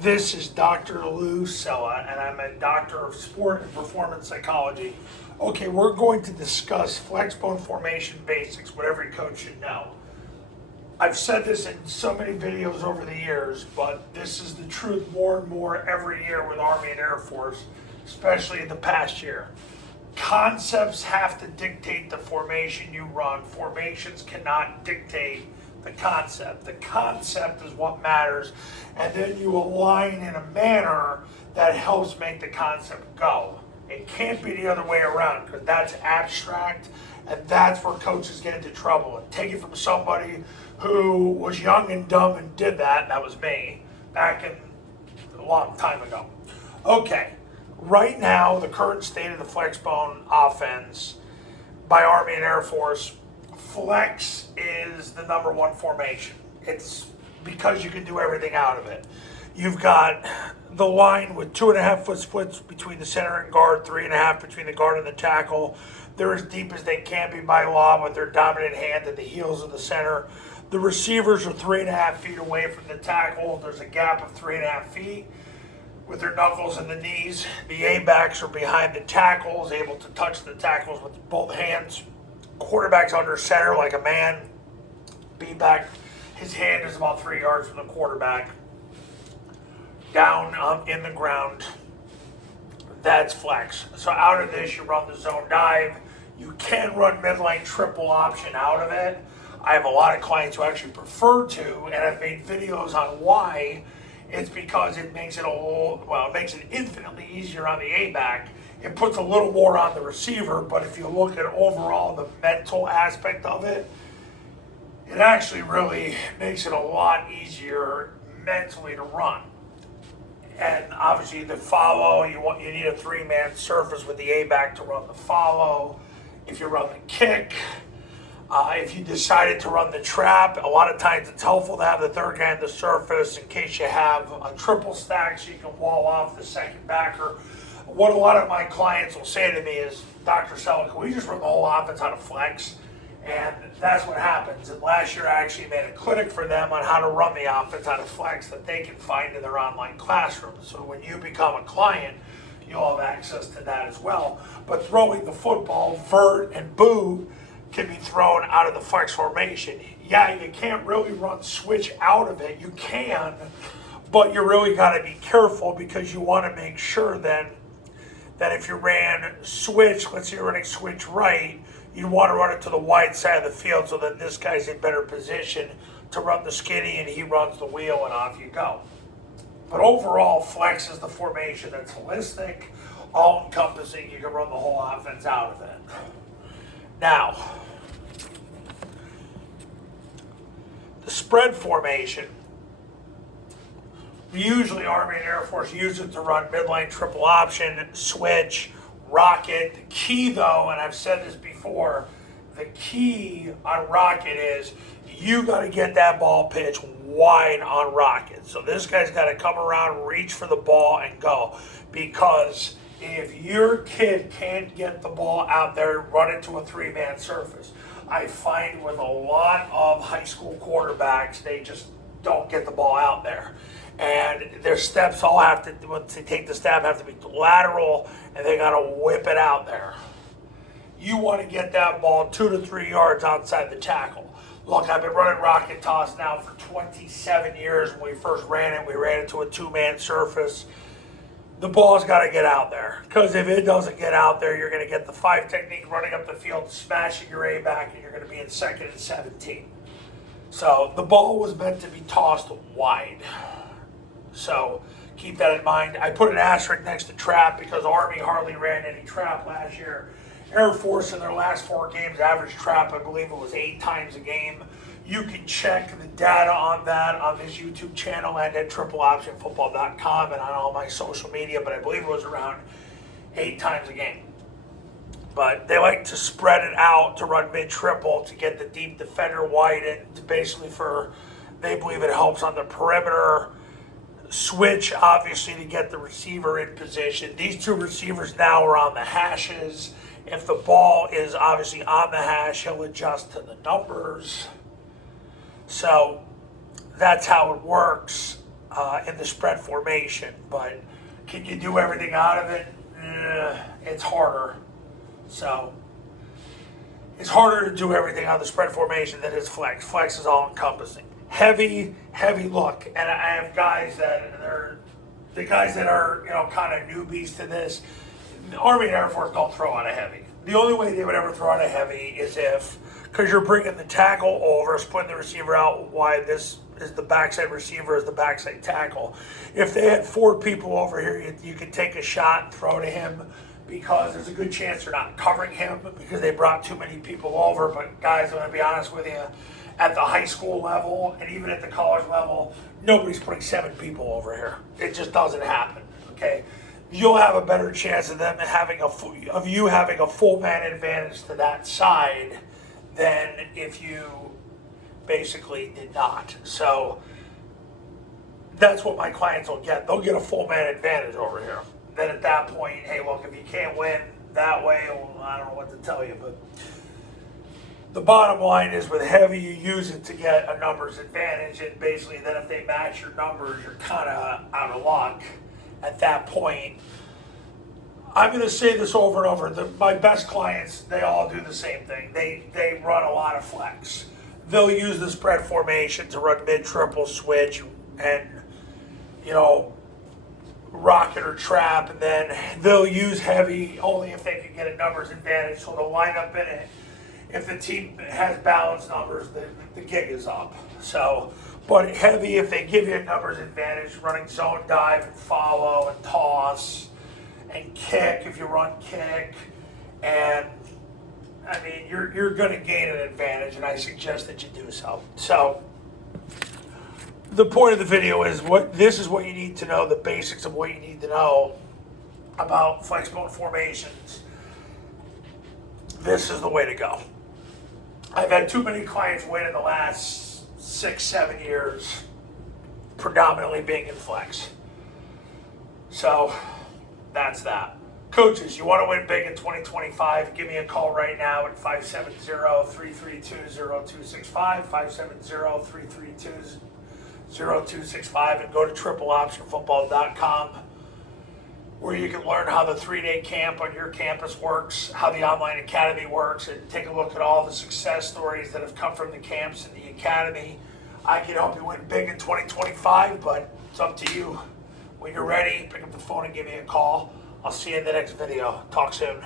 This is Dr. Lou Sella, and I'm a doctor of sport and performance psychology. Okay, we're going to discuss flexbone formation basics, what every coach should know. I've said this in so many videos over the years, but this is the truth more and more every year with Army and Air Force, especially in the past year. Concepts have to dictate the formation you run. Formations cannot dictate the concept. The concept is what matters, and then you align in a manner that helps make the concept go. It can't be the other way around because that's abstract, and that's where coaches get into trouble. And take it from somebody who was young and dumb and did that. That was me back in a long time ago. Okay, right now the current state of the flexbone offense by Army and Air Force. Flex is the number one formation. It's because you can do everything out of it. You've got the line with 2.5 foot splits between the center and guard, 3.5 between the guard and the tackle. They're as deep as they can be by law with their dominant hand at the heels of the center. The receivers are 3.5 feet away from the tackle. There's a gap of 3.5 feet with their knuckles and the knees. The A-backs are behind the tackles, able to touch the tackles with both hands. Quarterback's under center like a man. B-back, his hand is about 3 yards from the quarterback. Down in the ground. That's flex. So out of this, you run the zone dive. You can run midline triple option out of it. I have a lot of clients who actually prefer to, and I've made videos on why. It's because it makes it it makes it infinitely easier on the A-back. It puts a little more on the receiver, but if you look at overall the mental aspect of it, it actually really makes it a lot easier mentally to run. And obviously the follow, you need a 3-man surface with the A-back to run the follow. If you run the kick, if you decided to run the trap, a lot of times it's helpful to have the third guy on the surface in case you have a triple stack so you can wall off the second backer. What a lot of my clients will say to me is, Dr. Sella, can we just run the whole offense out of flex? And that's what happens. And last year I actually made a clinic for them on how to run the offense out of flex that they can find in their online classroom. So when you become a client, you'll have access to that as well. But throwing the football, vert and boot, can be thrown out of the flex formation. Yeah, you can't really run switch out of it. You can, but you really got to be careful because you want to make sure then that if you ran switch, let's say you're running switch right, you want to run it to the wide side of the field so that this guy's in better position to run the skinny and he runs the wheel and off you go. But overall, flex is the formation that's holistic, all-encompassing. You can run the whole offense out of it. Now, the spread formation, usually Army and Air Force use it to run midline triple option, switch, rocket. The key though, and I've said this before, the key on rocket is you got to get that ball pitch wide on rocket. So this guy's got to come around, reach for the ball and go, because if your kid can't get the ball out there, run into a 3-man surface. I find with a lot of high school quarterbacks, they just don't get the ball out there. And their steps all have to, once they take the step, have to be lateral, and they got to whip it out there. You want to get that ball 2 to 3 yards outside the tackle. Look, I've been running rocket toss now for 27 years. When we first ran it, we ran it to a 2-man surface. The ball's got to get out there, because if it doesn't get out there, you're going to get the 5 technique running up the field, smashing your A-back, and you're going to be in 2nd and 17. So the ball was meant to be tossed wide. So keep that in mind. I put an asterisk next to trap because Army hardly ran any trap last year. Air Force in their last 4 games average trap, I believe it was 8 times a game. You can check the data on that on this YouTube channel and at tripleoptionfootball.com and on all my social media, but I believe it was around 8 times a game. But they like to spread it out to run mid-triple to get the deep defender wide and to basically they believe it helps on the perimeter. Switch, obviously, to get the receiver in position. These 2 receivers now are on the hashes. If the ball is obviously on the hash, he'll adjust to the numbers. So that's how it works. in the spread formation, but can you do everything out of it? It's harder. So it's harder to do everything on the spread formation than is flex. Flex is all encompassing. Heavy look. And I have guys that are the guys that are, kind of newbies to this. The Army and Air Force don't throw out a heavy. The only way they would ever throw out a heavy is because you're bringing the tackle over, splitting the receiver out, why this is the backside receiver is the backside tackle. If they had 4 people over here, you could take a shot and throw to him, because there's a good chance they're not covering him because they brought too many people over. But guys, I'm going to be honest with you, at the high school level and even at the college level, nobody's putting 7 people over here. It just doesn't happen, okay? You'll have a better chance of them having you having a full man advantage to that side than if you basically did not. So that's what my clients will get. They'll get a full man advantage over here. Then at that point, hey, look, if you can't win that way, well, I don't know what to tell you, but the bottom line is with heavy, you use it to get a numbers advantage, and basically then if they match your numbers, you're kind of out of luck at that point. I'm going to say this over and over. My best clients, they all do the same thing. They run a lot of flex. They'll use the spread formation to run mid-triple switch and, rocket or trap, and then they'll use heavy only if they can get a numbers advantage. So they'll line up in it. If the team has balanced numbers, the gig is up. So, but heavy, if they give you a numbers advantage, running zone dive and follow and toss and kick, if you run kick, and I mean, you're going to gain an advantage, and I suggest that you do so. So the point of the video is this is what you need to know, the basics of what you need to know about Flexbone formations. This is the way to go. I've had too many clients win in the last 6-7 years, predominantly being in flex. So that's that. Coaches, you want to win big in 2025, give me a call right now at 570-332-0265, 570-332-0265, and go to tripleoptionfootball.com, where you can learn how the 3-day camp on your campus works, how the online academy works, and take a look at all the success stories that have come from the camps and the academy. I can help you win big in 2025, but it's up to you. When you're ready, pick up the phone and give me a call. I'll see you in the next video. Talk soon.